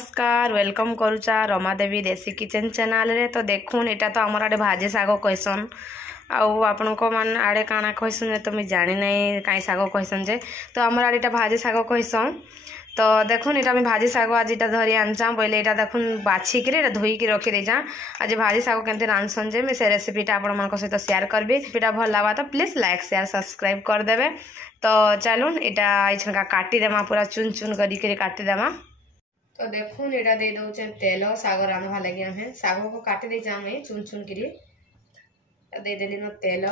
नमस्कार वेलकम करुचा रमा देवी देसी किचन चैनल रे। तो देखुन एटा तो आमर आड़े भाजी साग कहसन आपण को मान आड़े काना कहसन तो मुझे जानी नहीं कहीं साग कहसन जे। तो आमर आड़े भाजी साग कहसन। तो देखुन एटा मैं भाजी साग आज इटा धरी आनचा बोले एटा देखुन बाछिक धोईकी रखी देचा। आज भाजी साग केमती रांधसन जे मैं से रेसिपीटा आपण सहित शेयर करबी। रेसिपीटा भल लगा तो प्लीज लाइक शेयर सब्सक्राइब कर देबे। तो चलुन एटा इछनका काटी देमा पूरा चुन चुन करी काटी देमा। तो देखुन एटा दे दउचे तेल साग रांधवा लगी हमें साग को काटी दे जा मैं चुन चुन करी दे देली न तेल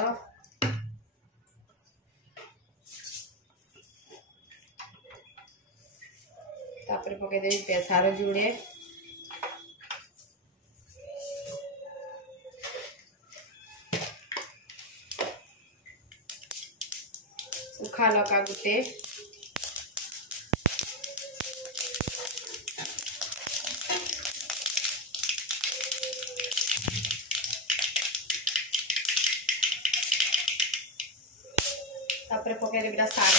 तापर पके देबी बेसार जुड़े सुखा लका गुटे तापर पके देबी साग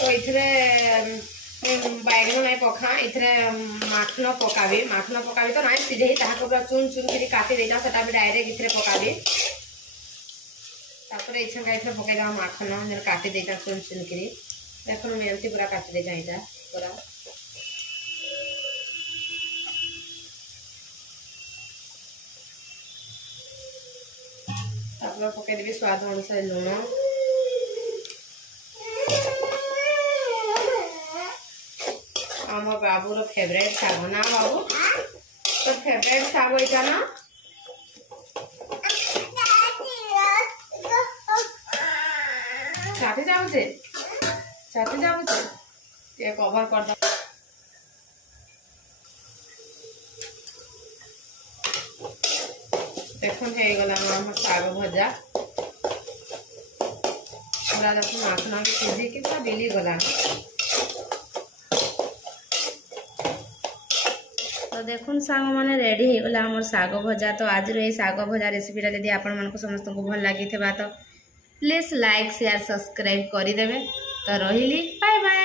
तो इथरे बैगन नहीं पका इथरे माखन पकाबी तो नहीं सीधे ताको पूरा चुन चुन करी काटी देजा सेटा भी डायरेक्ट इथरे पकाबी। तापर इछन का इथरे पके जा माखन जर काटी देजा चुन चुन करी देखो मैं एमती पूरा काटी देजा इटा पूरा। तापर पके देबी स्वाद अनुसार लूण आम बाबूर फेवरेट साग ना बाबू तो फेवरेट साग इटा ना छाती जाऊचे ये कवर कर दो। देखुन हे गला हम साग भजा पूरा देखो माखना के सीधी के पूरा बिली गला। तो देखुन साग माने रेडी हो गला हमर साग भजा। तो आज रे साग भजा रेसिपीटा यदि आपण मन को समस्त को भल लागी थेबा तो प्लीज लाइक शेयर सब्सक्राइब करी देबे। तो रहिली बाय बाय।